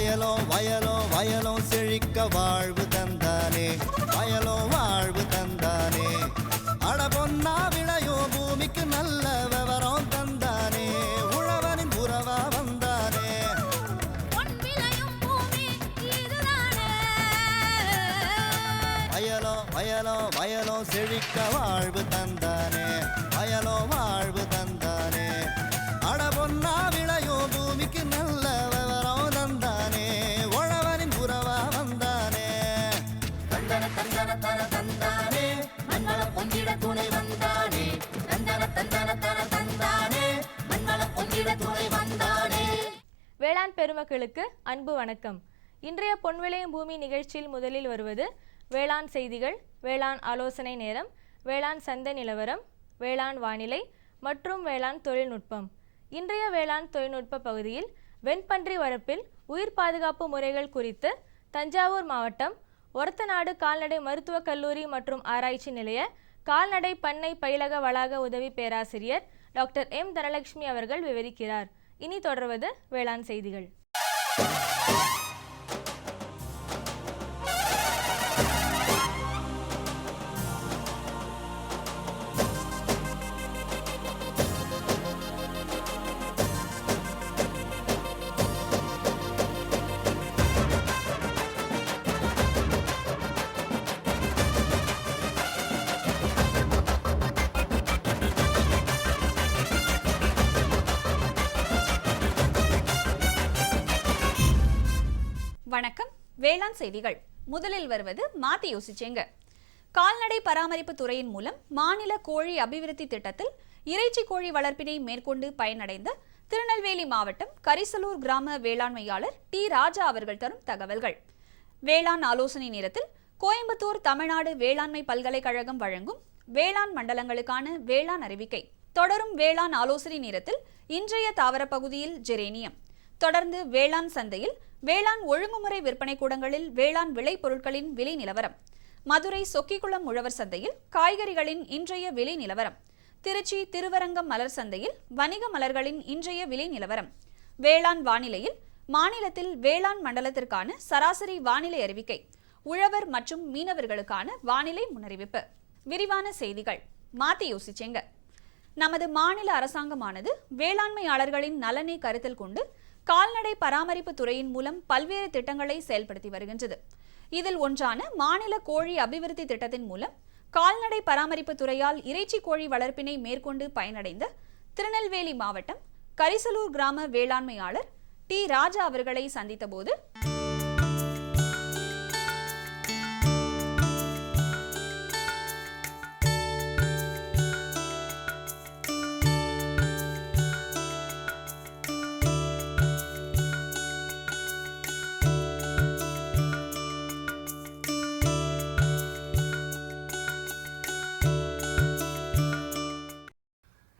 வயலோ வயலோ வயலோ செழிக்க வாழ்வு தந்தானே, வயலோ வாழ்வு தந்தானே. அட பொன்னா விளையோ பூமிக்கு நல்ல விவரம் தந்தானே, உழவனின் உறவா வந்தானே. வயலோ வயலோ வயலோ செழிக்க வாழ்வு தந்தானே, வயலோ வாழ்வு தந்தானே. அட பொன்னா விளையோ பூமிக்கு நல்ல விவரம் தந்தானே, உழவனின் உறவா வந்தானே. தந்தன தந்தன தன தந்தானே, மண்ணளம் பொங்கிட துணை வந்தானே. தந்தன தந்தன தன தந்தானே, மண்ணளம் பொங்கிட துணை வந்தானே. வேளாண் பெருமக்களுக்கு அன்பு வணக்கம். இன்றைய பொன்விளையும் பூமி நிகழ்ச்சியில் முதலில் வருவது வேளாண் செய்திகள், வேளாண் ஆலோசனை நேரம், வேளாண் சந்தை நிலவரம், வேளாண் வானிலை மற்றும் வேளாண் தொழில்நுட்பம். இன்றைய வேளாண் தொழில்நுட்ப பகுதியில் வெண்பன்றி வளர்ப்பில் உயிர் பாதுகாப்பு முறைகள் குறித்து தஞ்சாவூர் மாவட்டம் ஒரத்தநாடு கால்நடை மருத்துவக் கல்லூரி மற்றும் ஆராய்ச்சி நிலைய கால்நடை பண்ணை பயிலக வளாக உதவி பேராசிரியர் டாக்டர் எம் தனலட்சுமி அவர்கள் விவரிக்கிறார். இனி தொடர்வது வேளாண் செய்திகள். வணக்கம். வேளாண் செய்திகள். முதலில் வருவது மாத்தி யோசிச்சேங்க. கால்நடை பராமரிப்பு துறையின் மூலம் மாநில கோழி அபிவிருத்தி திட்டத்தில் இறைச்சி கோழி வளர்ப்பினை மேற்கொண்டு பயனடைந்த திருநெல்வேலி மாவட்டம் கரிசலூர் கிராம வேளாண்மையாளர் டி ராஜா அவர்கள் தரும் தகவல்கள். வேளாண் ஆலோசனை நேரத்தில் கோயம்புத்தூர் தமிழ்நாடு வேளாண்மை பல்கலைக்கழகம் வழங்கும் வேளாண் மண்டலங்களுக்கான வேளாண் அறிவிக்கை. தொடரும் வேளாண் ஆலோசனை நேரத்தில் இன்றைய தாவர பகுதியில் ஜெரேனியம். தொடர்ந்து வேளாண் சந்தையில் வேளாண் ஒழுங்குமுறை விற்பனை கூடங்களில் வேளாண் விளை பொருட்களின் விலை நிலவரம். மதுரை சொக்கிக்குளம் உழவர் சந்தையில் காய்கறிகளின் இன்றைய விலை நிலவரம். திருச்சி திருவரங்கம் மலர் சந்தையில் வணிக மலர்களின் இன்றைய விலை நிலவரம். வேளாண் வானிலையில் மாநிலத்தில் வேளாண் மண்டலத்திற்கான சராசரி வானிலை அறிவிக்கை. உழவர் மற்றும் மீனவர்களுக்கான வானிலை முன்னறிவிப்பு. விரிவான செய்திகள். மாத்தி யோசிச்சேங்க. நமது மாநில அரசாங்கமானது வேளாண்மையாளர்களின் நலனை கருத்தில் கொண்டு கால்நடை பராமரிப்பு துறையின் மூலம் பல்வேறு திட்டங்களை செயல்படுத்தி வருகின்றது. இதில் ஒன்றான மாநில கோழி அபிவிருத்தி திட்டத்தின் மூலம் கால்நடை பராமரிப்பு துறையால் இறைச்சி கோழி வளர்ப்பினை மேற்கொண்டு பயனடைந்த திருநெல்வேலி மாவட்டம் கரிசலூர் கிராம வேளாண்மையாளர் டி ராஜா அவர்களை சந்தித்த போது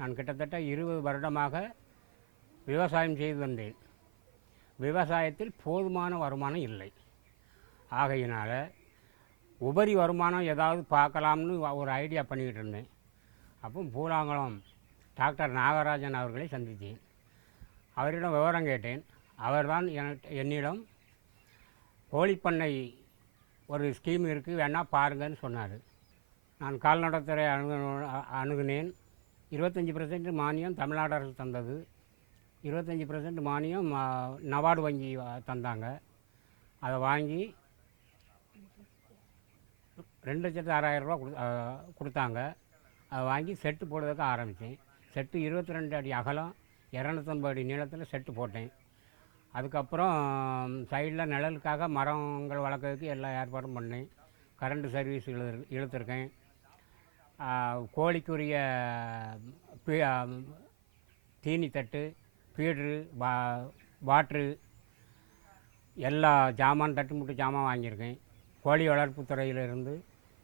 நான் கிட்டத்தட்ட 20 வருடமாக விவசாயம் செய்து வந்தேன். விவசாயத்தில் போதுமான வருமானம் இல்லை. ஆகையினால் உபரி வருமானம் ஏதாவது பார்க்கலாம்னு ஒரு ஐடியா பண்ணிக்கிட்டு இருந்தேன். அப்போ பூலாங்குளம் டாக்டர் நாகராஜன் அவர்களை சந்தித்தேன். அவரிடம் விவரம் கேட்டேன். அவர்தான் என்னிடம் கோழிப்பண்ணை ஒரு ஸ்கீம் இருக்குது, வேணால் பாருங்கன்னு சொன்னார். நான் கால்நடைத்துறை அணுகுனேன். 25% மானியம் தமிழ்நாடு அரசு தந்தது. 25% மானியம் நபார்டு வங்கி தந்தாங்க. அதை வாங்கி 2,06,000 ரூபா கொடுத்தாங்க. அதை வாங்கி செட்டு போடுறதுக்கு ஆரம்பித்தேன். செட்டு 22 அடி அகலம், 250 அடி நீளத்தில் செட்டு போட்டேன். அதுக்கப்புறம் சைடில் நிழலுக்காக மரங்கள் வளர்க்குறதுக்கு எல்லா ஏற்பாடும் பண்ணேன். Current service இழுத்துருக்கேன். கோழிக்குரிய தீனி தட்டு, ஃபீட்ரு, வாட்ரு எல்லா ஜாமான் தட்டுமுட்டு ஜாமான் வாங்கியிருக்கேன். கோழி வளர்ப்பு துறையிலிருந்து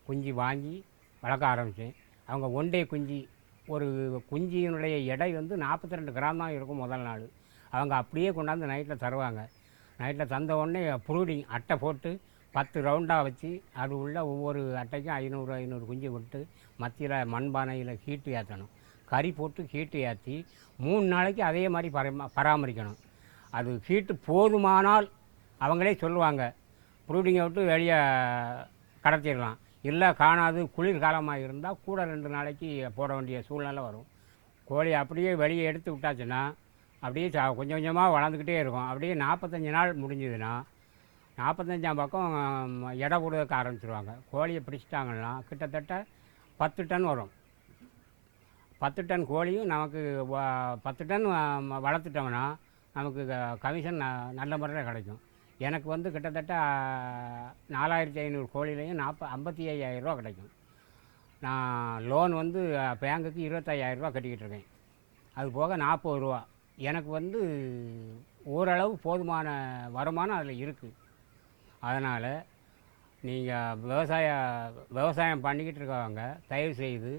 குஞ்சு வாங்கி வளர்க்க ஆரம்பித்தேன். அவங்க ஒன்டே குஞ்சு, ஒரு குஞ்சியினுடைய எடை 42 கிராம் தான் இருக்கும் முதல் நாள். அவங்க அப்படியே கொண்டாந்து நைட்டில் தருவாங்க. நைட்டில் தந்த உடனே ப்ரூடிங் அட்டை போட்டு 10 ரவுண்டாக வச்சு அது உள்ள ஒவ்வொரு அட்டைக்கும் 500 குஞ்சு விட்டு மத்தியில் மண்பானையில் ஹீட்டு ஏற்றணும். கறி போட்டு ஹீட்டு ஏற்றி 3 நாளைக்கு அதே மாதிரி பராமரிக்கணும். அது ஹீட்டு போதுமானால் அவங்களே சொல்லுவாங்க, ப்ரூடிங்கை விட்டு வெளியே கடத்திடலாம். இல்லை காணாது குளிர் காலமாக இருந்தால் கூட 2 நாளைக்கு போட வேண்டிய சூழ்நிலை வரும். கோழி அப்படியே வெளியே எடுத்து விட்டாச்சுன்னா அப்படியே கொஞ்சம் கொஞ்சமாக வளர்ந்துக்கிட்டே இருக்கும். அப்படியே 45 நாள் முடிஞ்சதுன்னா 45ஆம் பக்கம் எடை போடுறதுக்கு ஆரம்பிச்சிருவாங்க. கோழியை பிடிச்சிட்டாங்கன்னா கிட்டத்தட்ட 10 டன் வரும். 10 டன் கோழியும் நமக்கு 10 டன் வளர்த்துட்டோம்னா நமக்கு கமிஷன் நல்ல முறையில் கிடைக்கும். எனக்கு வந்து கிட்டத்தட்ட 4500 கோழிலையும் 55,000 ரூபா கிடைக்கும். நான் லோன் வந்து பேங்குக்கு 25,000 ரூபா கட்டிக்கிட்டு இருக்கேன். அது போக 40 ரூபா. எனக்கு வந்து ஓரளவு போதுமான வருமானம் அதில் இருக்குது. அதனால் நீங்கள் விவசாயம் பண்ணிக்கிட்டு இருக்கவங்க தயவுசெய்து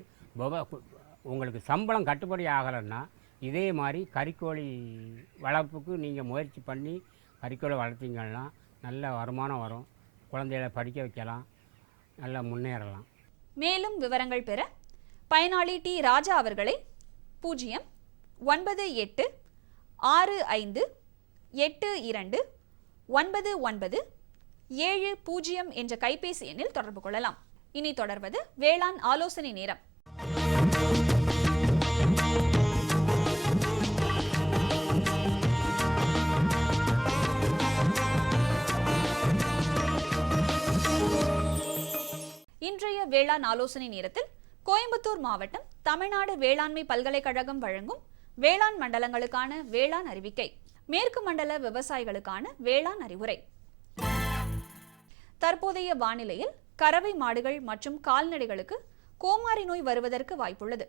உங்களுக்கு சம்பளம் கட்டுப்படி ஆகலைன்னா இதே மாதிரி கறிக்கோழி வளர்ப்புக்கு நீங்கள் முயற்சி பண்ணி கறிக்கோழி வளர்த்திங்கன்னா நல்ல வருமானம் வரும். குழந்தைகளை படிக்க வைக்கலாம், நல்லா முன்னேறலாம். மேலும் விவரங்கள் பெற பயனாளி டி. ராஜா அவர்களை 09868299970 என்ற கைபேசி எண்ணில் தொடர்பு கொள்ளலாம். இனி தொடர்வது வேளாண் ஆலோசனை நேரம். இன்றைய வேளாண் ஆலோசனை நேரத்தில் கோயம்புத்தூர் மாவட்டம் தமிழ்நாடு வேளாண்மை பல்கலைக்கழகம் வழங்கும் வேளாண் மண்டலங்களுக்கான வேளாண் அறிவிக்கை, மேற்கு மண்டல விவசாயிகளுக்கான வேளாண் அறிவுரை. தற்போதைய வானிலையில் கறவை மாடுகள் மற்றும் கால்நடைகளுக்கு கோமாரி நோய் வருவதற்கு வாய்ப்புள்ளது.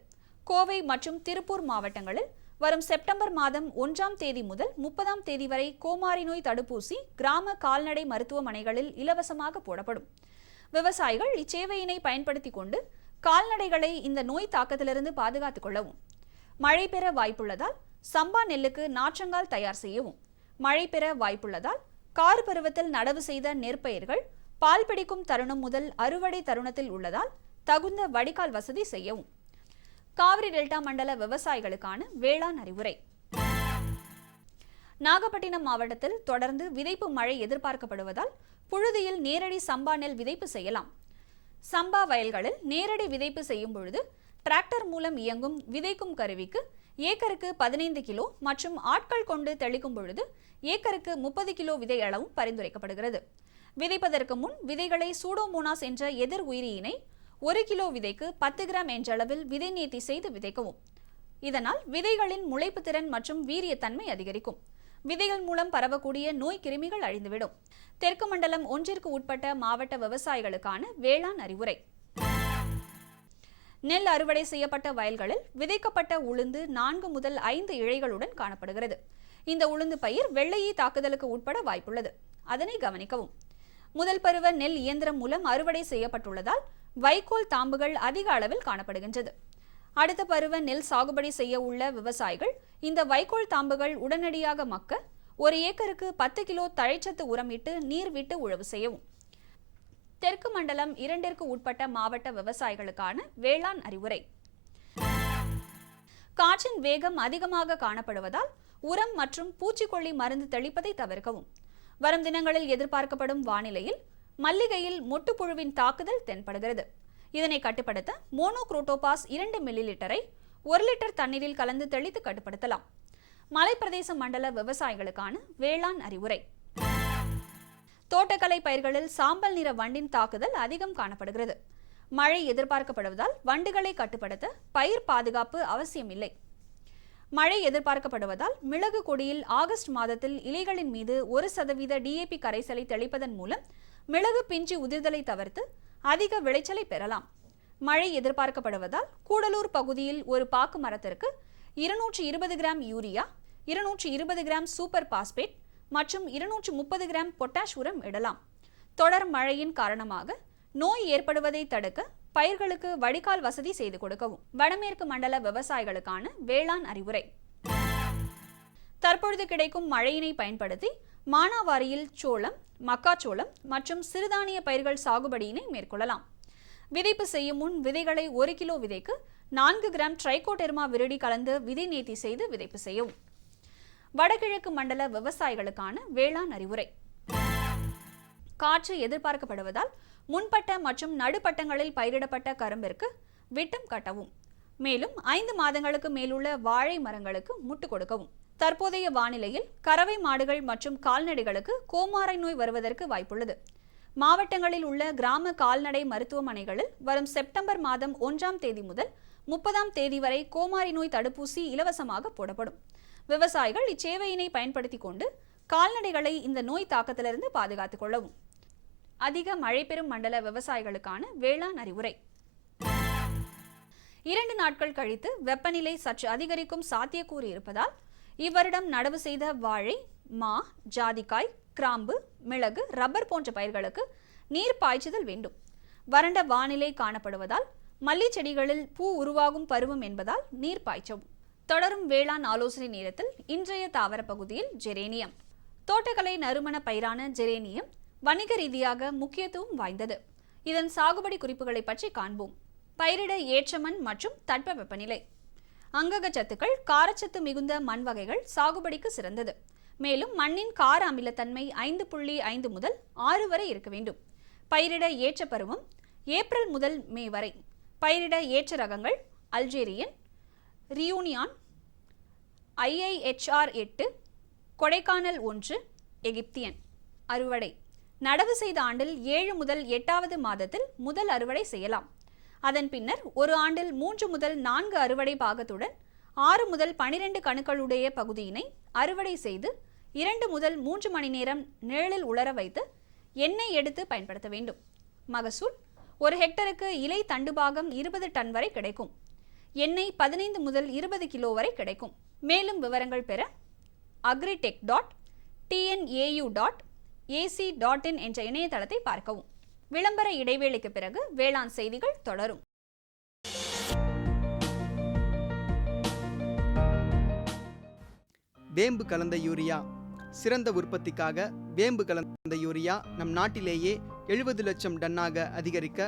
கோவை மற்றும் திருப்பூர் மாவட்டங்களில் வரும் செப்டம்பர் மாதம் 1ஆம் தேதி முதல் 30ஆம் தேதி வரை கோமாரி நோய் தடுப்பூசி கிராம கால்நடை மருத்துவமனைகளில் இலவசமாக போடப்படும். விவசாயிகள் இச்சேவையினை பயன்படுத்திக் கொண்டு கால்நடைகளை இந்த நோய் தாக்கத்திலிருந்து பாதுகாத்துக் கொள்ளவும். மழை பெற வாய்ப்புள்ளதால் சம்பா நெல்லுக்கு நாற்றங்கால் தயார் செய்யவும். மழை பெற வாய்ப்புள்ளதால் கார் பருவத்தில் நடவு செய்த நெற்பயிர்கள் பால் பிடிக்கும் தருணம் முதல் அறுவடை தருணத்தில் உள்ளதால் தகுந்த வடிகால் வசதி செய்யவும். காவிரி டெல்டா மண்டல விவசாயிகளுக்கான வேளாண் அறிவுரை. நாகப்பட்டினம் மாவட்டத்தில் தொடர்ந்து விதைப்பு மழை எதிர்பார்க்கப்படுவதால் புழுதியில் நேரடி சம்பா நெல் விதைப்பு செய்யலாம். சம்பா வயல்களில் நேரடி விதைப்பு செய்யும் பொழுது டிராக்டர் மூலம் இயங்கும் விதைக்கும் கருவிக்கு ஏக்கருக்கு 15 கிலோ மற்றும் ஆட்கள் கொண்டு தெளிக்கும் பொழுது ஏக்கருக்கு 30 கிலோ விதை அளவும் பரிந்துரைக்கப்படுகிறது. விதைப்பதற்கு முன் விதைகளை சூடோமோனாஸ் என்ற எதிர் உயிரியினை 1 கிலோ விதைக்கு 10 கிராம் என்ற அளவில் விதை நேர்த்தி செய்து விதைக்கவும். இதனால் விதைகளின் முளைப்பு திறன் மற்றும் வீரியத்தன்மை அதிகரிக்கும். விதைகள் மூலம் பரவக்கூடிய நோய் கிருமிகள் அழிந்துவிடும். தெற்கு மண்டலம் 1ற்கு உட்பட்ட மாவட்ட விவசாயிகளுக்கான வேளாண் அறிவுரை. நெல் அறுவடை செய்யப்பட்ட வயல்களில் விதைக்கப்பட்ட உளுந்து 4 முதல் 5 இழைகளுடன் காணப்படுகிறது. இந்த உளுந்து பயிர் வெள்ளையீ தாக்குதலுக்கு உட்பட வாய்ப்புள்ளது. அதனை கவனிக்கவும். முதல் பருவ நெல் இயந்திரம் மூலம் அறுவடை செய்யப்பட்டுள்ளதால் வைக்கோல் தாம்புகள் அதிக அளவில் காணப்படுகின்றது. அடுத்த பருவ நெல் சாகுபடி செய்ய உள்ள விவசாயிகள் இந்த வைக்கோல் தாம்புகள் உடனடியாக மக்க 1 ஏக்கருக்கு 10 கிலோ தழைச்சத்து உரமிட்டு நீர் விட்டு உழவு செய்யவும். தெற்கு மண்டலம் 2ற்கு உட்பட்ட மாவட்ட விவசாயிகளுக்கான வேளாண் அறிவுரை. காற்றின் வேகம் அதிகமாக காணப்படுவதால் உரம் மற்றும் பூச்சிக்கொல்லி மருந்து தெளிப்பதை தவிர்க்கவும். வரும் தினங்களில் எதிர்பார்க்கப்படும் வானிலையில் மல்லிகையில் மொட்டுப்புழுவின் தாக்குதல் தென்படுகிறது. இதனை கட்டுப்படுத்த மோனோக்ரோட்டோபாஸ் 2 மில்லிலிட்டரை 1 லிட்டர் தண்ணீரில் கலந்து தெளித்து கட்டுப்படுத்தலாம். மலைப்பிரதேச மண்டல விவசாயிகளுக்கான வேளாண் அறிவுரை. தோட்டக்கலை பயிர்களில் சாம்பல் நிற வண்டின் தாக்குதல் அதிகம் காணப்படுகிறது. மழை எதிர்பார்க்கப்படுவதால் வண்டுகளை கட்டுப்படுத்த பயிர் பாதுகாப்பு அவசியமில்லை. மழை எதிர்பார்க்கப்படுவதால் மிளகு கொடியில் ஆகஸ்ட் மாதத்தில் இலைகளின் மீது 1% DAP கரைசலை தெளிப்பதன் மூலம் மிளகு பிஞ்சு உதிர்தலை தவிர்த்து அதிக விளைச்சலை பெறலாம். மழை எதிர்பார்க்கப்படுவதால் கூடலூர் பகுதியில் ஒரு பாக்கு மரத்திற்கு 220 gram urea, 220 gram super phosphate மற்றும் 230 கிராம் பொட்டாஷ் உரம் இடலாம். தொடர் மழையின் காரணமாக நோய் ஏற்படுவதை தடுக்க பயிர்களுக்கு வடிகால் வசதி செய்து கொடுக்கவும். வடமேற்கு மண்டல விவசாயிகளுக்கான வேளாண் அறிவுரை. தற்பொழுது கிடைக்கும் மழையினை பயன்படுத்தி மானாவாரியில் சோளம், மக்காச்சோளம் மற்றும் சிறுதானிய பயிர்கள் சாகுபடியினை மேற்கொள்ளலாம். விதைப்பு செய்யும் முன் விதைகளை 1 கிலோ விதைக்கு 4 கிராம் ட்ரைகோடெர்மா விரிடி கலந்து விதை நேர்த்தி செய்து விதைப்பு செய்யவும். வடகிழக்கு மண்டல விவசாயிகளுக்கான வேளாண் அறிவுரை. காற்று எதிர்பார்க்கப்படுவதால் முன்பட்ட மற்றும் நடுப்பட்டங்களில் பயிரிடப்பட்ட கரும்பிற்கு விட்டம் கட்டவும். மேலும் 5 மாதங்களுக்கு மேலுள்ள வாழை மரங்களுக்கு முட்டு கொடுக்கவும். தற்போதைய வானிலையில் கறவை மாடுகள் மற்றும் கால்நடைகளுக்கு கோமாரி நோய் வருவதற்கு வாய்ப்புள்ளது. மாவட்டங்களில் உள்ள கிராம கால்நடை மருத்துவமனைகளில் வரும் செப்டம்பர் மாதம் 1ஆம் தேதி முதல் 30ஆம் தேதி வரை கோமாரி நோய் தடுப்பூசி இலவசமாக போடப்படும். விவசாயிகள் இச்சேவையினை பயன்படுத்திக் கொண்டு கால்நடைகளை இந்த நோய் தாக்கத்திலிருந்து பாதுகாத்துக் கொள்ளவும். அதிக மழை பெறும் மண்டல விவசாயிகளுக்கான வேளாண் அறிவுரை. 2 நாட்கள் கழித்து வெப்பநிலை சற்று அதிகரிக்கும் சாத்தியக்கூறு இருப்பதால் இவ்வருடம் நடவு செய்த வாழை, மா, ஜாதிக்காய், கிராம்பு, மிளகு, ரப்பர் போன்ற பயிர்களுக்கு நீர் பாய்ச்சுதல் வேண்டும். வறண்ட வானிலை காணப்படுவதால் மல்லி செடிகளில் பூ உருவாகும் பருவம் என்பதால் நீர் பாய்ச்சவும். தொடரும் வேளாண் ஆலோசனை நேரத்தில் இன்றைய தாவர பகுதியில் ஜெரேனியம். தோட்டக்கலை நறுமண பயிரான ஜெரேனியம் வணிக ரீதியாக முக்கியத்துவம் வாய்ந்தது. இதன் சாகுபடி குறிப்புகளை பற்றி காண்போம். பயிரிட ஏற்ற மண் மற்றும் தட்ப வெப்பநிலை. அங்கக சத்துக்கள், காரச்சத்து மிகுந்த மண் வகைகள் சாகுபடிக்கு சிறந்தது. மேலும் மண்ணின் கார அமிலத்தன்மை 5.5 முதல் 6 வரை இருக்க வேண்டும். பயிரிட ஏற்ற பருவம் ஏப்ரல் முதல் மே வரை. பயிரிட ஏற்ற ரகங்கள் அல்ஜேரியன், ரியூனியான், IIHR 8, கொடைக்கானல் 1, எகிப்தியன். அறுவடை நடவு செய்த ஆண்டில் 7 முதல் 8வது மாதத்தில் முதல் அறுவடை செய்யலாம். அதன் பின்னர் ஒரு ஆண்டில் 3 முதல் 4 அறுவடை பாகத்துடன் 6 முதல் 12 கணுக்களுடைய பகுதியினை அறுவடை செய்து 2 முதல் 3 மணி நேரம் நிழலில் உலர வைத்து எண்ணெய் எடுத்து பயன்படுத்த வேண்டும். மகசூல் ஒரு ஹெக்டருக்கு இலை தண்டு பாகம் 20 டன் வரை கிடைக்கும். எண்ணெய் 15 முதல் 20 கிலோ வரை கிடைக்கும். மேலும் விவரங்கள் பெற agritech.tnau.ac.in என்ற இணையதளத்தை பார்க்கவும். விளம்பர இடைவேளைக்கு பிறகு வேளாண் செய்திகள் தொடரும். வேம்பு கலந்த யூரியா. சிறந்த உற்பத்திக்காக வேம்பு கலந்த யூரியா நம் நாட்டிலேயே 70 லட்சம் டன்னாக அதிகரிக்க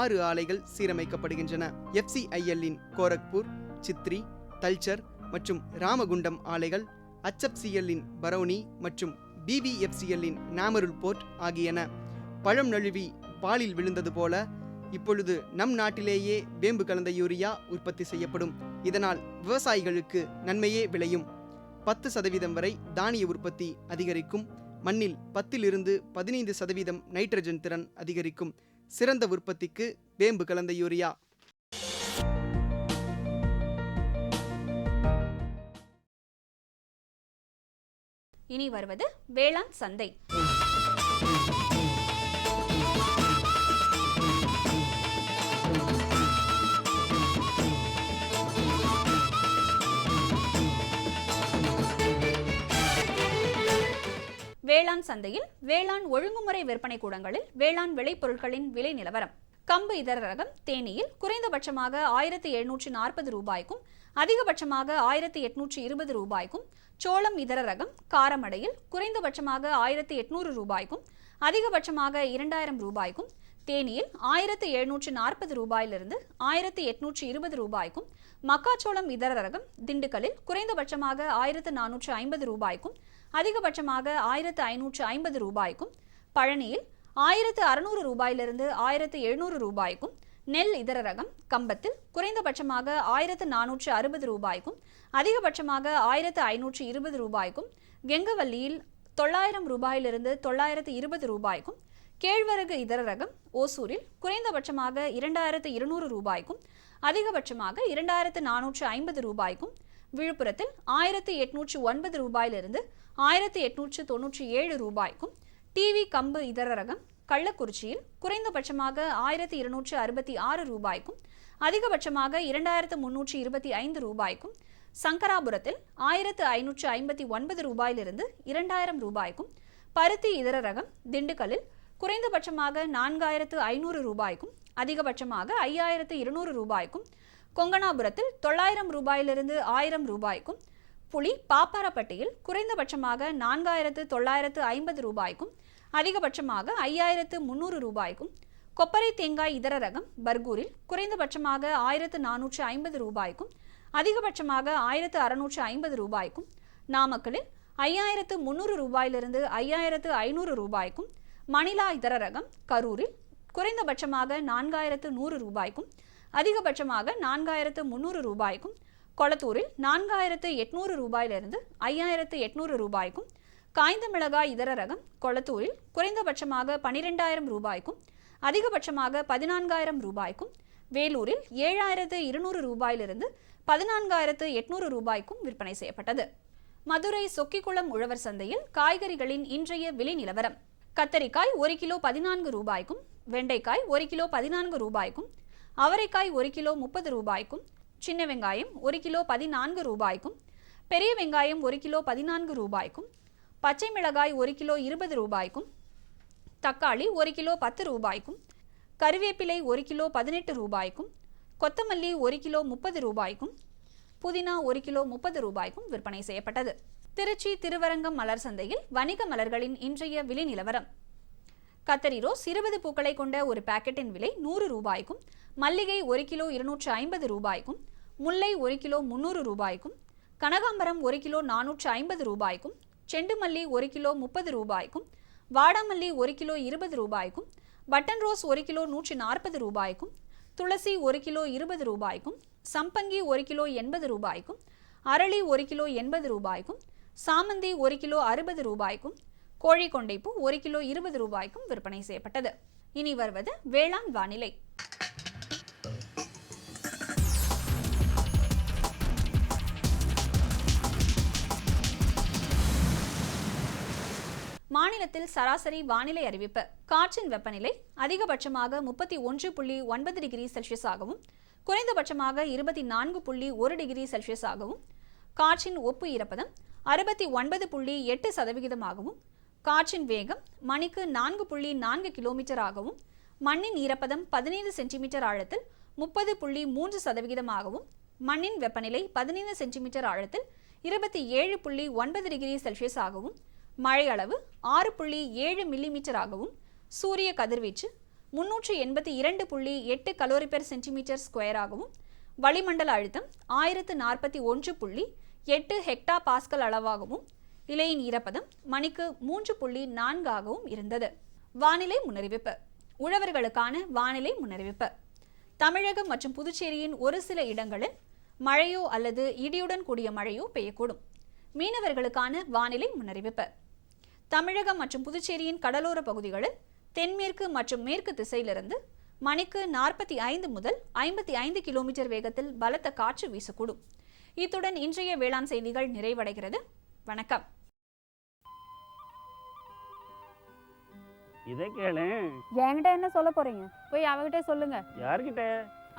6 ஆலைகள் சீரமைக்கப்படுகின்றன. FCIL-இன் கோரக்பூர், சித்ரி, தல்சர் மற்றும் ராமகுண்டம் ஆலைகள், HFCL-இன் பரௌனி மற்றும் BVFCL-இன் நாமருல் போர்ட் ஆகியன. பழம் நழுவி பாலில் விழுந்தது போல இப்பொழுது நம் நாட்டிலேயே வேம்பு கலந்த யூரியா உற்பத்தி செய்யப்படும். இதனால் விவசாயிகளுக்கு நன்மையே விளையும். 10% வரை தானிய உற்பத்தி அதிகரிக்கும். மண்ணில் 10 to 15% நைட்ரஜன் திறன் அதிகரிக்கும். சிறந்த உற்பத்திக்கு வேம்பு கலந்த யூரியா. இனி வருவது வேளாண் சந்தை. வேளாண் சந்தையில் வேளாண் ஒழுங்குமுறை விற்பனை கூடங்களில் வேளாண் விளைபொருட்களின் விலை நிலவரம். கம்பு இதர ரகம் தேனியில் குறைந்தபட்சமாக 1740 ரூபாய்க்கும் அதிகபட்சமாக 1820 ரூபாய்க்கும், சோளம் இதர ரகம் காரமடையில் குறைந்தபட்சமாக 1800 ரூபாய்க்கும் அதிகபட்சமாக 2000 ரூபாய்க்கும், தேனியில் 1740 ரூபாயிலிருந்து 1820 ரூபாய்க்கும், மக்காச்சோளம் இதர ரகம் திண்டுக்கல்லில் குறைந்தபட்சமாக 1450 ரூபாய்க்கும் அதிகபட்சமாக 1550 ரூபாய்க்கும், பழனியில் 1600 ரூபாயிலிருந்து 1700 ரூபாய்க்கும், நெல் இதர ரகம் கம்பத்தில் குறைந்தபட்சமாக 1460 ரூபாய்க்கும் அதிகபட்சமாக 1520 ரூபாய்க்கும், கெங்கவல்லியில் 900 ரூபாயிலிருந்து 920 ரூபாய்க்கும், கேழ்வரகு இதர ரகம் ஓசூரில் குறைந்தபட்சமாக 2200 ரூபாய்க்கும் அதிகபட்சமாக 2450 ரூபாய்க்கும், விழுப்புரத்தில் 1809 ரூபாயிலிருந்து 1897 ரூபாய்க்கும், டிவி கம்பு இதர ரகம் கள்ளக்குறிச்சியில் குறைந்தபட்சமாக 1266 ரூபாய்க்கும் அதிகபட்சமாக 2325 ரூபாய்க்கும், சங்கராபுரத்தில் 1559 ரூபாயிலிருந்து 2000 ரூபாய்க்கும், பருத்தி இதர ரகம் திண்டுக்கல்லில் குறைந்தபட்சமாக 4500 ரூபாய்க்கும் அதிகபட்சமாக 5200 ரூபாய்க்கும், கொங்கணாபுரத்தில் 900 ரூபாயிலிருந்து 1000 ரூபாய்க்கும், புளி பாப்பாரப்பட்டியில் குறைந்தபட்சமாக 4950 ரூபாய்க்கும் அதிகபட்சமாக 5300 ரூபாய்க்கும், கொப்பரை தேங்காய் இதர ரகம் பர்கூரில் குறைந்தபட்சமாக 1450 ரூபாய்க்கும் அதிகபட்சமாக 1650 ரூபாய்க்கும், நாமக்கலில் 5300 ரூபாயிலிருந்து 5500 ரூபாய்க்கும், மணிலா இதர ரகம் கரூரில் குறைந்தபட்சமாக 4100 ரூபாய்க்கும் அதிகபட்சமாக 4300 ரூபாய்க்கும், கொளத்தூரில் 4800 ரூபாயிலிருந்து 5800 ரூபாய்க்கும், காய்ந்த மிளகாய் இதர ரகம் கொளத்தூரில் குறைந்தபட்சமாக 12000 ரூபாய்க்கும் அதிகபட்சமாக 14000 ரூபாய்க்கும், வேலூரில் 7200 ரூபாயிலிருந்து 14800 ரூபாய்க்கும் விற்பனை செய்யப்பட்டது. மதுரை சொக்கிக்குளம் உழவர் சந்தையில் காய்கறிகளின் இன்றைய விலை நிலவரம். கத்தரிக்காய் 1 கிலோ 14 ரூபாய்க்கும், வெண்டைக்காய் 1 கிலோ 14 ரூபாய்க்கும், அவரைக்காய் 1 கிலோ 30 ரூபாய்க்கும், சின்ன வெங்காயம் 1 கிலோ 14 ரூபாய்க்கும், பெரிய வெங்காயம் 1 கிலோ 14 ரூபாய்க்கும், பச்சை மிளகாய் 1 கிலோ 20 ரூபாய்க்கும், தக்காளி 1 கிலோ 10 ரூபாய்க்கும், கறிவேப்பிலை 1 கிலோ 18 ரூபாய்க்கும், கொத்தமல்லி 1 கிலோ 30 ரூபாய்க்கும், புதினா 1 கிலோ 30 ரூபாய்க்கும் விற்பனை செய்யப்பட்டது. திருச்சி திருவரங்கம் மலர் சந்தையில் வணிக மலர்களின் இன்றைய விலை நிலவரம். கத்தரி ரோஸ் 20 பூக்களை கொண்ட ஒரு பாக்கெட்டின் விலை 100 ரூபாய்க்கும், மல்லிகை 1 கிலோ 250 ரூபாய்க்கும், முல்லை 1 கிலோ 300 ரூபாய்க்கும், கனகாம்பரம் 1 கிலோ 450 ரூபாய்க்கும், செண்டுமல்லி 1 கிலோ 30 ரூபாய்க்கும், வாடாமல்லி 1 கிலோ 20 ரூபாய்க்கும், பட்டன் ரோஸ் 1 கிலோ 140 ரூபாய்க்கும், துளசி 1 கிலோ 20 ரூபாய்க்கும், சம்பங்கி 1 கிலோ 80 ரூபாய்க்கும், அரளி 1 கிலோ 80 ரூபாய்க்கும், சாமந்தி 1 கிலோ 60 ரூபாய்க்கும், கோழிக்கொண்டைப்பூ 1 கிலோ 20 ரூபாய்க்கும் விற்பனை செய்யப்பட்டது. இனி வருவது வேளாண் வானிலை. மாநிலத்தில் சராசரி வானிலை அறிவிப்பு. காற்றின் வெப்பநிலை அதிகபட்சமாக 31.9 டிகிரி செல்சியஸ் ஆகவும் குறைந்தபட்சமாக 24.1 டிகிரி செல்சியஸ் ஆகவும், காற்றின் ஒப்பு ஈரப்பதம் 69.8% காற்றின் வேகம் மணிக்கு 4.4 கிலோமீட்டர் ஆகவும், மண்ணின் ஈரப்பதம் 15 சென்டிமீட்டர் ஆழத்தில் 30.3% மண்ணின் வெப்பநிலை 15 சென்டிமீட்டர் ஆழத்தில் 27.9 டிகிரி செல்சியஸ் ஆகவும், மழை அளவு 6.7 மில்லிமீட்டர் ஆகவும், சூரிய கதிர்வீச்சு 382.8 கலோரி பெர் சென்டிமீட்டர் ஸ்கொயர் ஆகவும், வளிமண்டல அழுத்தம் 1041.8 ஹெக்டா பாஸ்கல் அளவாகவும், இலையின் ஈரப்பதம் மணிக்கு 3.4 ஆகவும் இருந்தது. வானிலை முன்னறிவிப்பு. உழவர்களுக்கான வானிலை முன்னறிவிப்பு. தமிழகம் மற்றும் புதுச்சேரியின் ஒரு சில இடங்களில் மழையோ அல்லது இடியுடன் கூடிய மழையோ பெய்யக்கூடும். மீனவர்களுக்கான வானிலை முன்னறிவிப்பு. தமிழகம் மற்றும் புதுச்சேரியின் கடலோர பகுதிகளில் தென்மேற்கு மற்றும் மேற்கு திசையிலிருந்து மணிக்கு 45 முதல் 55 கிலோமீட்டர் வேகத்தில் பலத்த காற்று வீசக்கூடும். இத்துடன் இன்றைய வேளாண் செய்திகள் நிறைவடைகிறது. வணக்கம். இதை கேளு. என்கிட்ட என்ன சொல்ல போறீங்க? போய் அவகிட்ட சொல்லுங்க. யார்கிட்ட?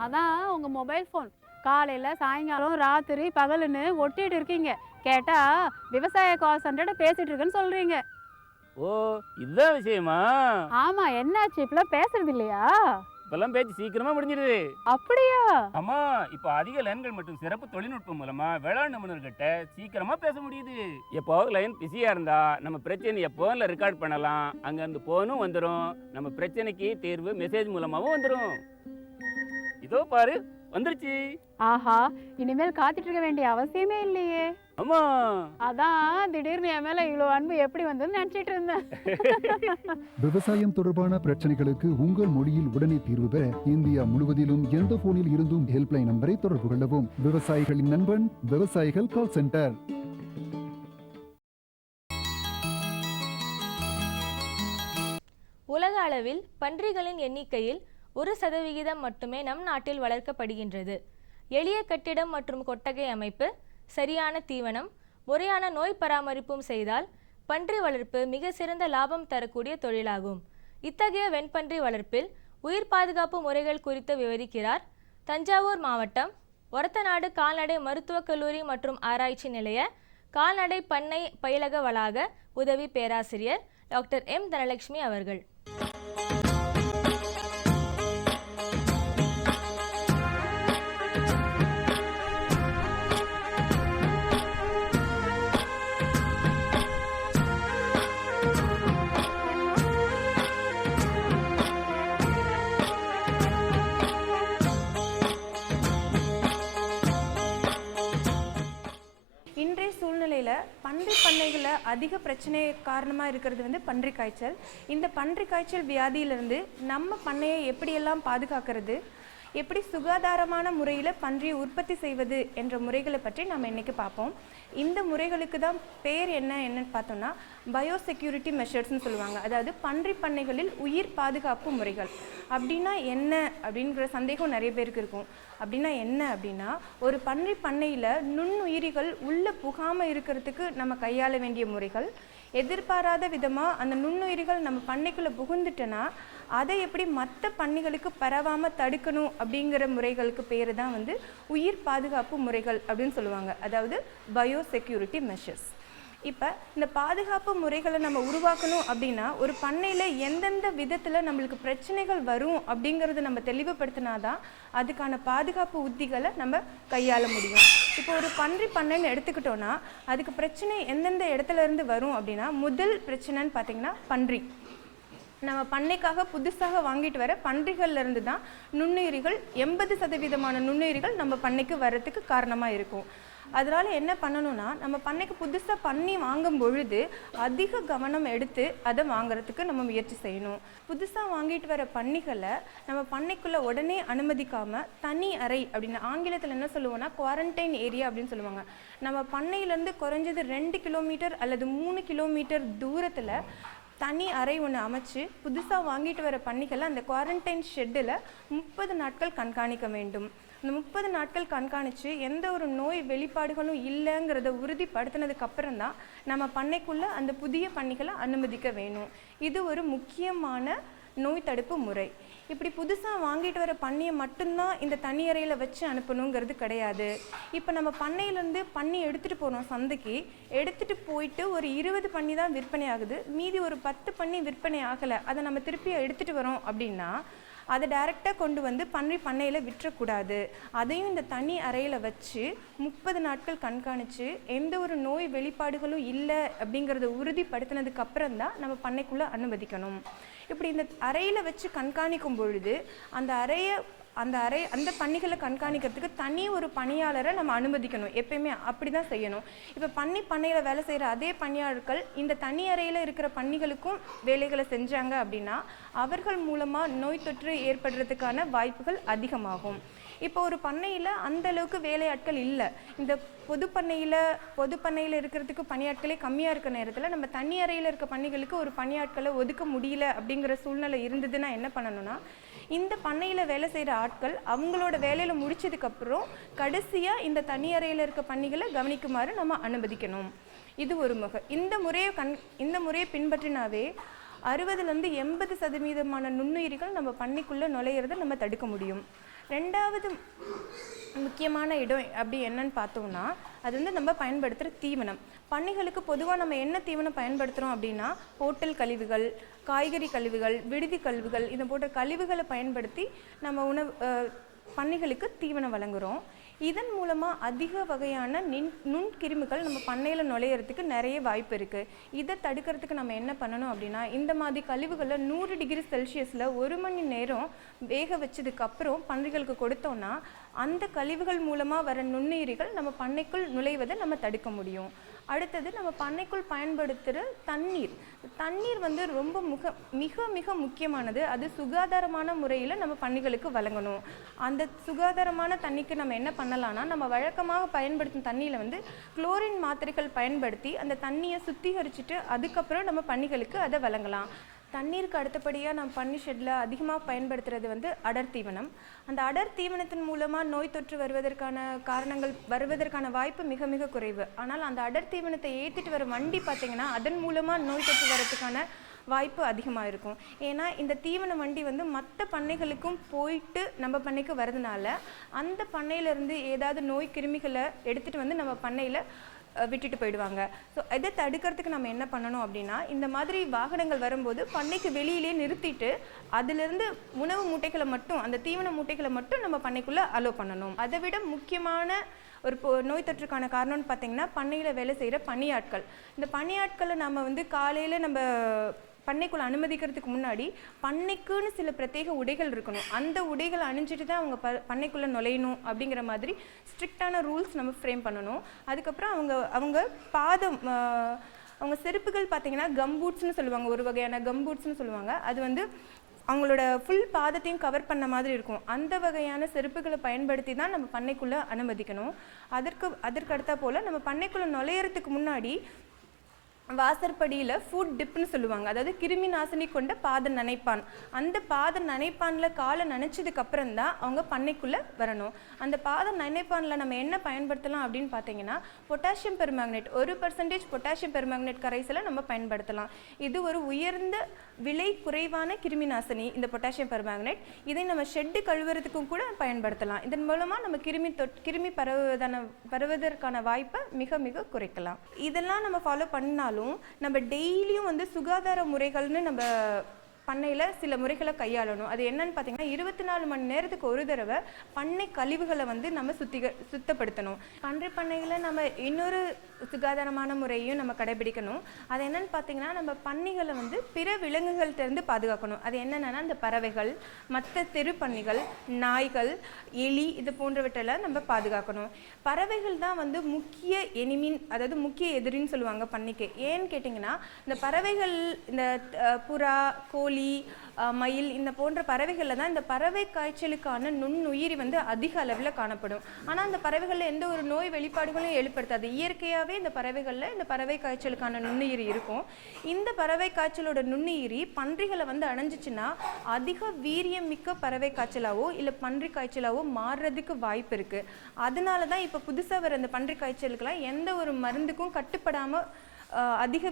அதான் உங்க மொபைல் ஃபோன். காலையில சாயங்காலம் ராத்திரி பகலுன்னு ஒட்டிட்டு இருக்கீங்க. கேட்டா விவசாய கால் சென்டர்ட பேசிட்டு இருக்கேன்னு சொல்றீங்க. ஓ, இதுதான் விஷயமா? ஆமா, என்னாச்சு? இப்பெல்லாம் பேசுறது இல்லையா? இப்பெல்லாம் பேச்சு சீக்கிரமா முடிஞ்சிடுது. அப்படியா? ஆமா, இப்ப அதிக லைன்கள் மற்றும் சிறப்பு தொழில்நுட்பம் மூலமா வேளாண் நிபுணர்கிட்ட சீக்கிரமா பேச முடியுது. எப்போ லைன் பிஸியா இருந்தா நம்ம பிரச்சனையை போன்ல ரெக்கார்ட் பண்ணலாம். அங்க இருந்து போனும் வந்துடும். நம்ம பிரச்சனைக்கு தீர்வு மெசேஜ் மூலமாவும் வந்துடும். இதோ பாரு, வந்துருச்சு. ஆஹா, இனிமேல் காத்துட்டு இருக்க வேண்டிய அவசியமே இல்லையே. ஆமா, அதான் திடீர்னு என் மேல இவ்வளவு அன்பு எப்படி வந்ததுன்னு நினைச்சிட்டு இருந்தேன். விவசாயம் தொடர்பான பிரச்சனைகளுக்கு உங்கள் மொழியில் உடனே தீர்வு பெற இந்தியா முழுவதிலும் எந்த போனில் இருந்தும் ஹெல்ப்லைன் நம்பரை தொடர்பு கொள்ளவும். விவசாயிகளின் நண்பன், விவசாயிகள் கால் சென்டர். உலக அளவில் பன்றிகளின் எண்ணிக்கையில் 1% மட்டுமே நம் நாட்டில் வளர்க்கப்படுகின்றது. எளிய கட்டிடம் மற்றும் கொட்டகை அமைப்பு, சரியான தீவனம், முறையான நோய் பராமரிப்பும் செய்தால் பன்றி வளர்ப்பு மிக சிறந்த லாபம் தரக்கூடிய தொழிலாகும். இத்தகைய வெண்பன்றி வளர்ப்பில் உயிர் பாதுகாப்பு முறைகள் குறித்து விவரிக்கிறார் தஞ்சாவூர் மாவட்டம் ஒரத்தநாடு கால்நடை மருத்துவக் கல்லூரி மற்றும் ஆராய்ச்சி நிலைய கால்நடை பண்ணை பயிலக வளாக உதவி பேராசிரியர் டாக்டர் எம் தனலட்சுமி அவர்கள். இன்றைய சூழ்நிலையில் பன்றி பண்ணைகளை அதிக பிரச்சனை காரணமாக இருக்கிறது வந்து பன்றி காய்ச்சல். இந்த பன்றி காய்ச்சல் வியாதியிலிருந்து நம்ம பண்ணையை எப்படியெல்லாம் பாதுகாக்கிறது, எப்படி சுகாதாரமான முறையில் பன்றியை உற்பத்தி செய்வது என்ற முறைகளை பற்றி நம்ம இன்றைக்கி பார்ப்போம். இந்த முறைகளுக்கு தான் பேர் என்னன்னு பார்த்தோம்னா பயோசெக்யூரிட்டி மெஷர்ஸ்னு சொல்லுவாங்க. அதாவது பன்றி பண்ணைகளில் உயிர் பாதுகாப்பு முறைகள். அப்படின்னா என்ன அப்படிங்கிற சந்தேகம் நிறைய பேருக்கு இருக்கும். அப்படின்னா என்ன அப்படின்னா, ஒரு பன்றி பண்ணையில் நுண்ணுயிரிகள் உள்ளே புகாமல் இருக்கிறதுக்கு நம்ம கையாள வேண்டிய முறைகள், எதிர்பாராத விதமாக அந்த நுண்ணுயிரிகள் நம்ம பண்ணைக்குள்ளே புகுந்துட்டோன்னா அதை எப்படி மற்ற பண்ணைகளுக்கு பரவாமல் தடுக்கணும் அப்படிங்கிற முறைகளுக்கு பேர் தான் வந்து உயிர் பாதுகாப்பு முறைகள் அப்படின்னு சொல்லுவாங்க. அதாவது பயோசெக்யூரிட்டி மெஷர்ஸ். இப்போ இந்த பாதுகாப்பு முறைகளை நம்ம உருவாக்கணும் அப்படின்னா ஒரு பண்ணையில் எந்தெந்த விதத்தில் நம்மளுக்கு பிரச்சனைகள் வரும் அப்படிங்கிறது நம்ம தெளிவுபடுத்தினாதான் அதுக்கான பாதுகாப்பு உத்திகளை நம்ம கையாள முடியும். இப்போ ஒரு பன்றி பண்ணைன்னு எடுத்துக்கிட்டோன்னா அதுக்கு பிரச்சனை எந்தெந்த இடத்துல இருந்து வரும் அப்படின்னா, முதல் பிரச்சனைன்னு பார்த்திங்கன்னா பன்றி. நம்ம பண்ணைக்காக புதுசாக வாங்கிட்டு வர பன்றிகள்ல இருந்து தான் நுண்ணுயிரிகள் 80% நுண்ணுயிரிகள் நம்ம பண்ணைக்கு வர்றதுக்கு காரணமாக இருக்கும். அதனால என்ன பண்ணணும்னா, நம்ம பண்ணைக்கு புதுசாக பண்ணி வாங்கும் பொழுது அதிக கவனம் எடுத்து அதை வாங்குறதுக்கு நம்ம முயற்சி செய்யணும். புதுசாக வாங்கிட்டு வர பன்னிகளை நம்ம பண்ணைக்குள்ளே உடனே அனுமதிக்காமல் தனி அறை அப்படின்னு ஆங்கிலத்தில் என்ன சொல்லுவோம்னா குவாரண்டைன் ஏரியா அப்படின்னு சொல்லுவாங்க. நம்ம பண்ணையிலேருந்து குறைஞ்சது 2 கிலோமீட்டர் அல்லது 3 கிலோமீட்டர் தூரத்தில் தனி அறை ஒன்று அமைச்சு புதுசாக வாங்கிட்டு வர பன்னிகளை அந்த குவாரண்டைன் ஷெட்டில் 30 நாட்கள் கண்காணிக்க வேண்டும். இந்த 30 நாட்கள் கண்காணித்து எந்த ஒரு நோய் வெளிப்பாடுகளும் இல்லைங்கிறத உறுதிப்படுத்தினதுக்கு அப்புறம் தான் நம்ம பண்ணைக்குள்ளே அந்த புதிய பன்னிகளை அனுமதிக்க வேணும். இது ஒரு முக்கியமான நோய் தடுப்பு முறை. இப்படி புதுசாக வாங்கிட்டு வர பன்னியை மட்டும்தான் இந்த தனி அறையில் வச்சு அனுப்பணுங்கிறது கிடையாது. இப்போ நம்ம பண்ணையிலேருந்து பன்னி எடுத்துகிட்டு போகிறோம் சந்தைக்கு, எடுத்துகிட்டு போயிட்டு ஒரு 20 பன்னி தான் விற்பனை ஆகுது, மீதி ஒரு 10 பன்னி விற்பனை ஆகலை, அதை நம்ம திருப்பி எடுத்துகிட்டு வரோம் அப்படின்னா அதை டைரெக்டாக கொண்டு வந்து பண்ணையில் விட்டுறக்கூடாது. அதையும் இந்த தனி அறையில் வச்சு 30 நாட்கள் கண்காணித்து எந்த ஒரு நோய் வெளிப்பாடுகளும் இல்லை அப்படிங்கிறத உறுதிப்படுத்தினதுக்கு அப்புறம் தான் நம்ம பண்ணைக்குள்ளே அனுமதிக்கணும். இப்படி இந்த அறையில் வச்சு கண்காணிக்கும் பொழுது அந்த பன்னிகளை கண்காணிக்கிறதுக்கு தனி ஒரு பணியாளரை நம்ம அனுமதிக்கணும். எப்பயுமே அப்படி தான் செய்யணும். இப்போ பண்ணையில் வேலை செய்கிற அதே பணியாளர்கள் இந்த தனி அறையில் இருக்கிற பன்னிகளுக்கும் வேலைகளை செஞ்சாங்க அப்படின்னா அவர்கள் மூலமாக நோய் தொற்று ஏற்படுறதுக்கான வாய்ப்புகள் அதிகமாகும். இப்போ ஒரு பண்ணையில் அந்த அளவுக்கு வேலையாட்கள் இல்லை. இந்த பொது பண்ணையில் இருக்கிறதுக்கு பணியாட்களே கம்மியாக இருக்க நேரத்தில் நம்ம தனி அறையில் இருக்க பன்னிகளுக்கு ஒரு பணியாட்களை ஒதுக்க முடியல அப்படிங்கிற சூழ்நிலை இருந்ததுன்னா என்ன பண்ணணும்னா, இந்த பண்ணையில் வேலை செய்கிற ஆட்கள் அவங்களோட வேலையில் முடிச்சதுக்கப்புறம் கடைசியாக இந்த தனி அறையில் இருக்க பன்னிகளை கவனிக்குமாறு நம்ம அனுமதிக்கணும். இது ஒரு முறை. இந்த முறையை பின்பற்றினாவே 60லேருந்து 80% நுண்ணுயிரிகள் நம்ம பண்ணைக்குள்ளே நுழையிறதை நம்ம தடுக்க முடியும். ரெண்டாவது முக்கியமான இடம் அப்படி என்னன்னு பார்த்தோம்னா, அது வந்து நம்ம பயன்படுத்துகிற தீவனம். பன்னிகளுக்கு பொதுவாக நம்ம என்ன தீவனம் பயன்படுத்துகிறோம் அப்படின்னா, ஹோட்டல் கழிவுகள், காய்கறி கழிவுகள், விடுதி கழிவுகள், இதை போன்ற கழிவுகளை பயன்படுத்தி நம்ம பன்னிகளுக்கு தீவனம் வழங்குகிறோம். இதன் மூலமாக அதிக வகையான நுண்கிருமிகள் நம்ம பண்ணையில் நுழையிறதுக்கு நிறைய வாய்ப்பு இருக்குது. இதை தடுக்கிறதுக்கு நம்ம என்ன பண்ணணும் அப்படின்னா, இந்த மாதிரி கழிவுகளை 100 டிகிரி செல்சியஸில் 1 மணி நேரம் வேக வச்சதுக்கப்புறம் பன்றிகளுக்கு கொடுத்தோம்னா அந்த கழிவுகள் மூலமாக வர நுண்ணுயிரிகள் நம்ம பண்ணைக்குள் நுழைவதை நம்ம தடுக்க முடியும். அடுத்தது, நம்ம பண்ணைக்குள் பயன்படுத்துகிற தண்ணீர் வந்து ரொம்ப மிக மிக முக்கியமானது. அது சுகாதாரமான முறையில் நம்ம பன்னிகளுக்கு வழங்கணும். அந்த சுகாதாரமான தண்ணிக்கு நம்ம என்ன பண்ணலாம்னா, நம்ம வழக்கமாக பயன்படுத்தும் தண்ணியில் வந்து குளோரின் மாத்திரைகள் பயன்படுத்தி அந்த தண்ணியை சுத்திகரிச்சுட்டு அதுக்கப்புறம் நம்ம பன்னிகளுக்கு அதை வழங்கலாம். தண்ணீருக்கு அடுத்தபடியாக நம்ம பன்னி ஷெட்டில் அதிகமாக பயன்படுத்துகிறது வந்து அடர் தீவனம். அந்த அடர் தீவனத்தின் மூலமாக நோய் தொற்று வருவதற்கான வாய்ப்பு மிக மிக குறைவு. ஆனால் அந்த அடர் தீவனத்தை ஏற்றிட்டு வர வண்டி பார்த்திங்கன்னா அதன் மூலமாக நோய் தொற்று வரதுக்கான வாய்ப்பு அதிகமாக இருக்கும். ஏன்னா இந்த தீவன வண்டி வந்து மற்ற பண்ணைகளுக்கும் போயிட்டு நம்ம பண்ணைக்கு வரதுனால அந்த பண்ணையிலேருந்து ஏதாவது நோய் கிருமிகளை எடுத்துகிட்டு வந்து நம்ம பண்ணையில் விட்டுட்டு போயிடுவாங்க. ஸோ இதை தடுக்கிறதுக்கு நம்ம என்ன பண்ணணும் அப்படின்னா, இந்த மாதிரி வாகனங்கள் வரும்போது பண்ணைக்கு வெளியிலே நிறுத்திட்டு அதிலிருந்து உணவு மூட்டைகளை மட்டும், அந்த தீவன மூட்டைகளை மட்டும் நம்ம பண்ணைக்குள்ளே அலோவ் பண்ணணும். அதை விட முக்கியமான ஒரு நோய் தொற்றுக்கான காரணம்னு பார்த்தீங்கன்னா, பண்ணையில் வேலை செய்கிற பணியாட்கள். இந்த பணியாட்களை நம்ம வந்து காலையில் நம்ம பண்ணைக்குள்ளே அனுமதிக்கிறதுக்கு முன்னாடி பண்ணைக்குன்னு சில பிரத்யேக உடைகள் இருக்கணும். அந்த உடைகளை அணிஞ்சிட்டு தான் அவங்க பண்ணைக்குள்ளே நுழையணும் அப்படிங்கிற மாதிரி ஸ்ட்ரிக்டான ரூல்ஸ் நம்ம ஃப்ரேம் பண்ணணும். அதுக்கப்புறம் அவங்க அவங்க செருப்புகள் பார்த்தீங்கன்னா கம்பூட்ஸ்னு சொல்லுவாங்க, ஒரு வகையான கம்பூட்ஸ்னு சொல்லுவாங்க. அது வந்து அவங்களோட ஃபுல் பாதத்தையும் கவர் பண்ண மாதிரி இருக்கும். அந்த வகையான செருப்புகளை பயன்படுத்தி தான் நம்ம பண்ணைக்குள்ளே அனுமதிக்கணும். அதற்கு அடுத்தா போல் நம்ம பண்ணைக்குள்ளே நுழையிறதுக்கு முன்னாடி வாசற்படியில் ஃபுட் டிப்னு சொல்லுவாங்க, அதாவது கிருமி நாசினி கொண்ட பாத நனைப்பான். அந்த பாத நனைப்பானில் காலை நனைச்சதுக்கு அப்புறம் தான் அவங்க பண்ணைக்குள்ளே வரணும். அந்த பாத நனைப்பானில் நம்ம என்ன பயன்படுத்தலாம் அப்படின்னு பார்த்தீங்கன்னா பொட்டாசியம் பெர்மாங்கனேட், 1% பொட்டாசியம் பெர்மாங்கனேட் கரைசலை நம்ம பயன்படுத்தலாம். இது ஒரு உயர்ந்த விலை குறைவான கிருமி நாசினி இந்த பொட்டாசியம் பெர்மாங்கனேட். இதை நம்ம ஷெட்டு கழுவுறதுக்கும் கூட பயன்படுத்தலாம். இதன் மூலமாக நம்ம கிருமி பரவுவதற்கான வாய்ப்பை மிக மிக குறைக்கலாம். இதெல்லாம் நம்ம ஃபாலோ பண்ணாலும் நம்ம டெய்லியும் வந்து சுகாதார முறைகள்னு நம்ம பண்ணையில் சில முறைகளை கையாளணும். அது என்னன்னு பார்த்தீங்கன்னா 24 மணி நேரத்துக்கு ஒரு தடவை பண்ணை கழிவுகளை வந்து நம்ம சுத்தப்படுத்தணும். பன்றி பண்ணைகளை நம்ம இன்னொரு சுகாதாரமான முறையும் நம்ம கடைபிடிக்கணும். அது என்னன்னு பார்த்தீங்கன்னா நம்ம பன்னிகளை வந்து பிற விலங்குகள்கிட்டருந்து பாதுகாக்கணும். அது என்னென்னா இந்த பறவைகள், மற்ற தெரு பன்னிகள், நாய்கள், எலி இது போன்றவற்றெல்லாம் நம்ம பாதுகாக்கணும். பறவைகள் தான் வந்து முக்கிய எனிமின், அதாவது முக்கிய எதிரின்னு சொல்லுவாங்க பன்னிக்கு. ஏன்னு கேட்டிங்கன்னா இந்த பறவைகள், இந்த புறா, கோழி, மயில் இந்த போன்ற பறவைகளில் தான் இந்த பறவை காய்ச்சலுக்கான நுண்ணுயிரி வந்து அதிக அளவில் காணப்படும். ஆனால் அந்த பறவைகளில் எந்த ஒரு நோய் வெளிப்பாடுகளும் ஏற்படுத்தாது. இயற்கையாகவே இந்த பறவைகளில் இந்த பறவை காய்ச்சலுக்கான நுண்ணுயிரி இருக்கும். இந்த பறவை காய்ச்சலோட நுண்ணுயிரி பன்றிகளை வந்து அடைஞ்சிச்சுன்னா அதிக வீரியம் மிக்க பறவை காய்ச்சலாவோ இல்லை பன்றி காய்ச்சலாவோ மாறுறதுக்கு வாய்ப்பு இருக்குது. அதனால தான் இப்போ புதுசாக வர இந்த பன்றி காய்ச்சலுக்கெல்லாம் எந்த ஒரு மருந்துக்கும் கட்டுப்படாமல் அதிக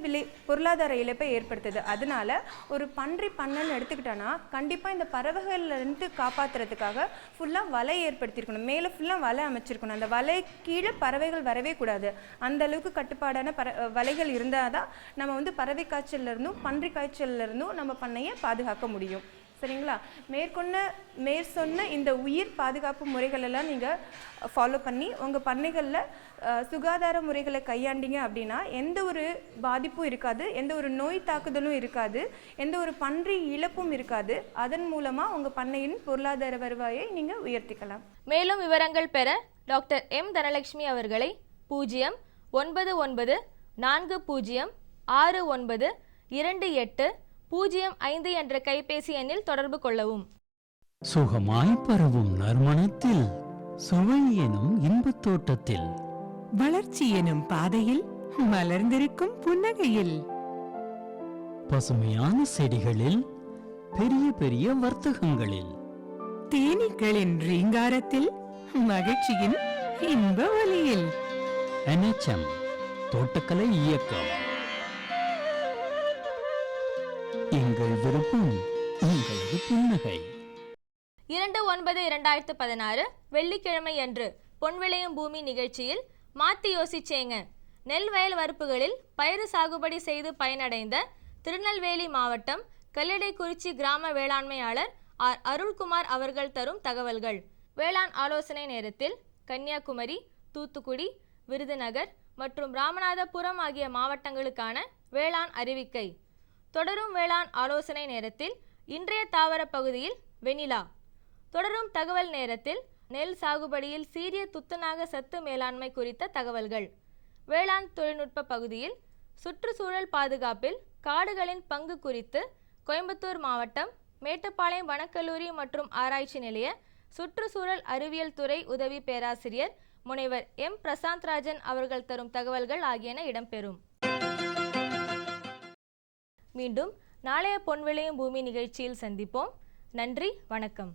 பொருளாதார இழப்பை ஏற்படுத்துது. அதனால ஒரு பன்றி பண்ணன்னு எடுத்துக்கிட்டோன்னா கண்டிப்பாக இந்த பறவைகள்லேருந்து காப்பாற்றுறதுக்காக ஃபுல்லாக வலை ஏற்படுத்தியிருக்கணும். மேலே ஃபுல்லாக வலை அமைச்சிருக்கணும். அந்த வலை கீழே பறவைகள் வரவே கூடாது. அந்த அளவுக்கு கட்டுப்பாடான வலைகள் இருந்தால் தான் நம்ம வந்து பறவை காய்ச்சல்லேருந்தும் பன்றி காய்ச்சல்லேருந்தும் நம்ம பண்ணையை பாதுகாக்க முடியும். சரிங்களா? மேற்சொன்ன இந்த உயிர் பாதுகாப்பு முறைகளெல்லாம் நீங்கள் ஃபாலோ பண்ணி உங்கள் பண்ணைகளில் சுகாதார முறைகளை கையாண்டிங்க அப்படின்னா எந்த ஒரு பாதிப்பும் இருக்காது, எந்த ஒரு நோய் தாக்குதலும் இருக்காது, எந்த ஒரு பன்றி இழப்பும் இருக்காது. அதன் மூலமாக உங்கள் பண்ணையின் பொருளாதார வருவாயை நீங்கள் உயர்த்திக்கலாம். மேலும் விவரங்கள் பெற டாக்டர் எம் தனலட்சுமி அவர்களை 09940692805 என்ற கைபேசி எண்ணில் தொடர்பு கொள்ளவும். சுகமாய் பரவும் நறுமணத்தில், சுவை எனும் இன்பத் தோட்டத்தில், வளர்ச்சி எனும் பாதையில், மலர்ந்திருக்கும் புன்னகையில், பசுமையான செடிகளில், பெரிய பெரிய வர்த்தகங்களில், தேனீக்களின் ரீங்காரத்தில், மகிழ்ச்சியின் இன்ப ஒலியில். NHM தோட்டக்கலை இயக்கம். எங்கள் விருப்பம் உங்களது புன்னகை. 2/9/2016 வெள்ளிக்கிழமை அன்று பொன் விளையும் பூமி நிகழ்ச்சியில் மாத்தி யோசிச்சேங்க, நெல் வயல் வரப்புகளில் பயிறு சாகுபடி செய்து பயனடைந்த திருநெல்வேலி மாவட்டம் கல்லடைக்குறிச்சி கிராம வேளாண்மையாளர் ஆர் அருள்குமார் அவர்கள் தரும் தகவல்கள். வேளாண் ஆலோசனை நேரத்தில் கன்னியாகுமரி, தூத்துக்குடி, விருதுநகர் மற்றும் ராமநாதபுரம் ஆகிய மாவட்டங்களுக்கான வேளாண் அறிவிக்கை. தொடரும் வேளாண் ஆலோசனை நேரத்தில் இன்றைய தாவர பகுதியில் வெண்ணிலா. தொடரும் தகவல் நேரத்தில் நெல் சாகுபடியில் சீரிய துத்தநாக சத்து மேலாண்மை குறித்த தகவல்கள். வேளாண் தொழில்நுட்ப பகுதியில் சுற்றுச்சூழல் பாதுகாப்பில் காடுகளின் பங்கு குறித்து கோயம்புத்தூர் மாவட்டம் மேட்டுப்பாளையம் வனக்கல்லூரி மற்றும் ஆராய்ச்சி நிலைய சுற்றுச்சூழல் அறிவியல் துறை உதவி பேராசிரியர் முனைவர் எம் பிரசாந்த் ராஜன் அவர்கள் தரும் தகவல்கள் ஆகியன இடம்பெறும். மீண்டும் நாளைய பொன் விளையும் பூமி நிகழ்ச்சியில் சந்திப்போம். நன்றி, வணக்கம்.